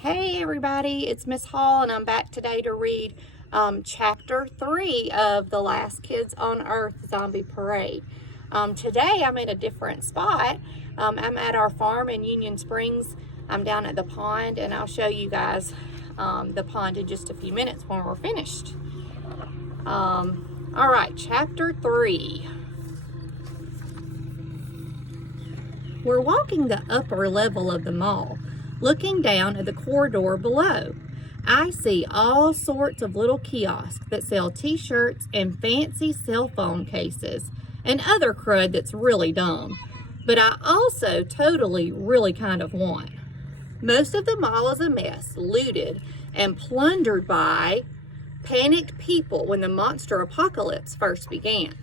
Hey everybody, it's Miss Hall and I'm back today to read chapter 3 of The Last Kids on Earth Zombie Parade. Today I'm at a different spot. I'm at our farm in Union Springs. I'm down at the pond and I'll show you guys the pond in just a few minutes when we're finished. Alright, chapter 3. We're walking the upper level of the mall, looking down at the corridor below. I see all sorts of little kiosks that sell t-shirts and fancy cell phone cases and other crud that's really dumb. But I also really kind of want. Most of the mall is a mess, looted and plundered by panicked people when the monster apocalypse first began.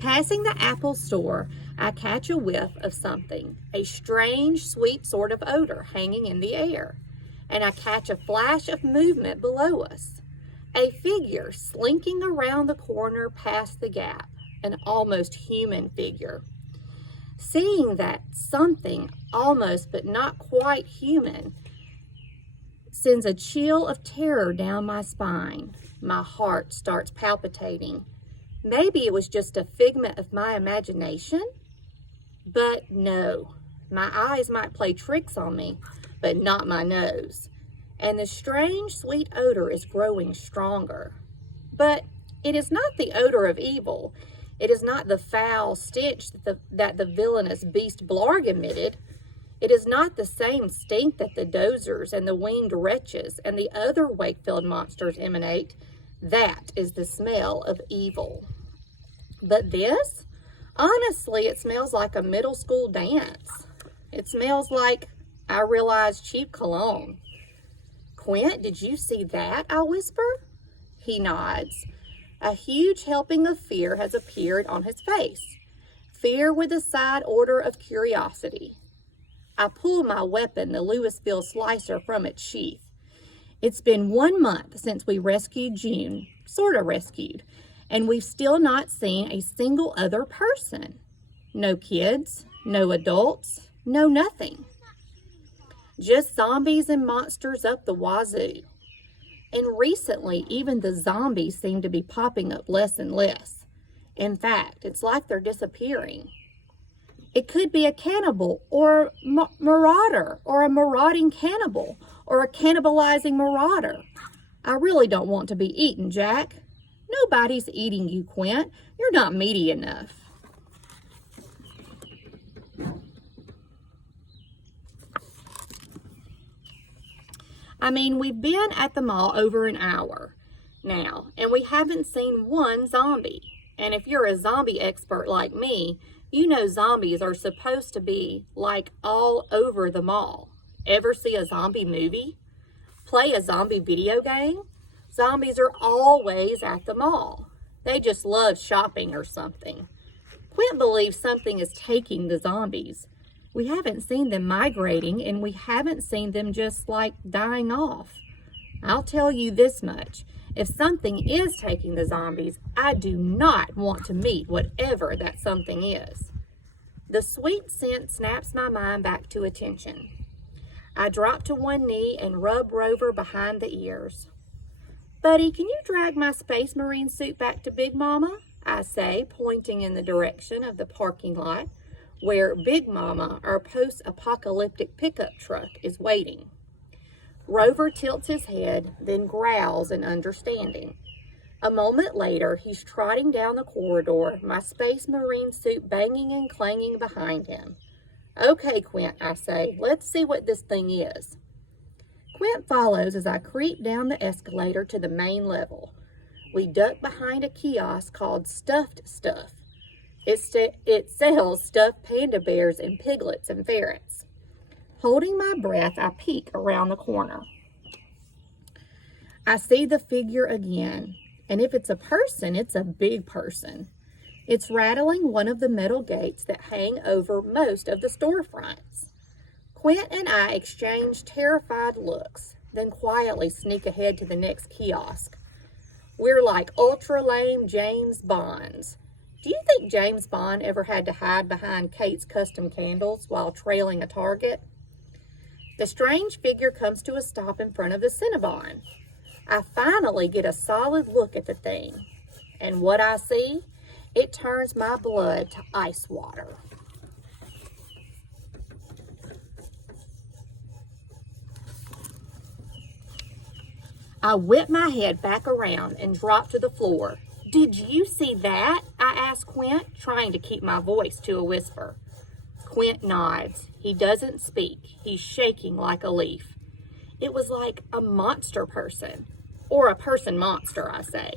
Passing the Apple store, I catch a whiff of something, a strange, sweet sort of odor hanging in the air, and I catch a flash of movement below us. A figure slinking around the corner past the gap, an almost human figure. Seeing that something almost but not quite human sends a chill of terror down my spine. My heart starts palpitating. Maybe it was just a figment of my imagination, but no. My eyes might play tricks on me, but not my nose. And the strange, sweet odor is growing stronger. But it is not the odor of evil. It is not the foul stench that the villainous beast Blarg emitted. It is not the same stink that the dozers and the winged wretches and the other Wakefield monsters emanate. That is the smell of evil. But this? Honestly, it smells like a middle school dance. It smells like, I realize, cheap cologne. Quint, did you see that? I whisper. He nods. A huge helping of fear has appeared on his face. Fear with a side order of curiosity. I pull my weapon, the Louisville slicer, from its sheath. It's been 1 month since we rescued June, sort of rescued, and we've still not seen a single other person. No kids, no adults, no nothing. Just zombies and monsters up the wazoo. And recently, even the zombies seem to be popping up less and less. In fact, it's like they're disappearing. It could be a cannibal or marauder or a marauding cannibal or a cannibalizing marauder. I really don't want to be eaten, Jack. Nobody's eating you, Quint. You're not meaty enough. I mean, we've been at the mall over an hour now, and we haven't seen one zombie. And if you're a zombie expert like me, you know zombies are supposed to be like all over the mall. Ever see a zombie movie? Play a zombie video game? Zombies are always at the mall. They just love shopping or something. Quint believes something is taking the zombies. We haven't seen them migrating, and we haven't seen them just like dying off. I'll tell you this much. If something is taking the zombies, I do not want to meet whatever that something is. The sweet scent snaps my mind back to attention. I drop to one knee and rub Rover behind the ears. Buddy, can you drag my Space Marine suit back to Big Mama? I say, pointing in the direction of the parking lot where Big Mama, our post-apocalyptic pickup truck, is waiting. Rover tilts his head, then growls in understanding. A moment later, he's trotting down the corridor, my Space Marine suit banging and clanging behind him. Okay, Quint, I say, let's see what this thing is. Quint follows as I creep down the escalator to the main level. We duck behind a kiosk called Stuffed Stuff. It sells stuffed panda bears and piglets and ferrets. Holding my breath, I peek around the corner. I see the figure again, and if it's a person, it's a big person. It's rattling one of the metal gates that hang over most of the storefronts. Quint and I exchange terrified looks, then quietly sneak ahead to the next kiosk. We're like ultra-lame James Bonds. Do you think James Bond ever had to hide behind Kate's custom candles while trailing a target? The strange figure comes to a stop in front of the Cinnabon. I finally get a solid look at the thing. And what I see? It turns my blood to ice water. I whip my head back around and drop to the floor. Did you see that? I asked Quint, trying to keep my voice to a whisper. Quint nods. He doesn't speak. He's shaking like a leaf. It was like a monster person. Or a person monster, I say.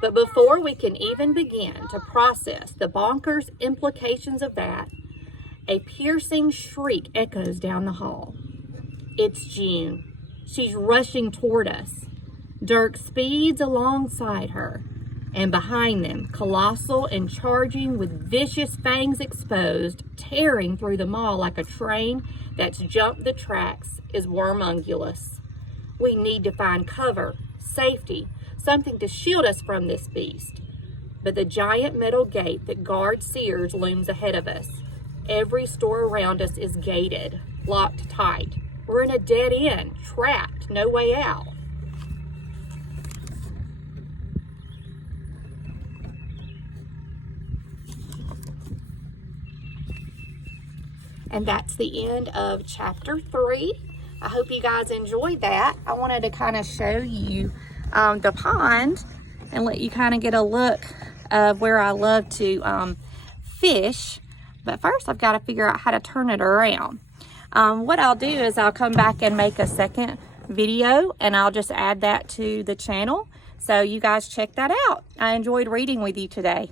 But before we can even begin to process the bonkers implications of that, a piercing shriek echoes down the hall. It's June. She's rushing toward us. Dirk speeds alongside her, and behind them, colossal and charging with vicious fangs exposed, tearing through the mall like a train that's jumped the tracks, is Wormungulus. We need to find cover, safety, something to shield us from this beast. But the giant metal gate that guards Sears looms ahead of us. Every store around us is gated, locked tight. We're in a dead end, trapped, no way out. And that's the end of chapter 3. I hope you guys enjoyed that. I wanted to kind of show you the pond and let you kind of get a look of where I love to fish. But first I've got to figure out how to turn it around. What I'll do is I'll come back and make a second video and I'll just add that to the channel. So you guys check that out. I enjoyed reading with you today.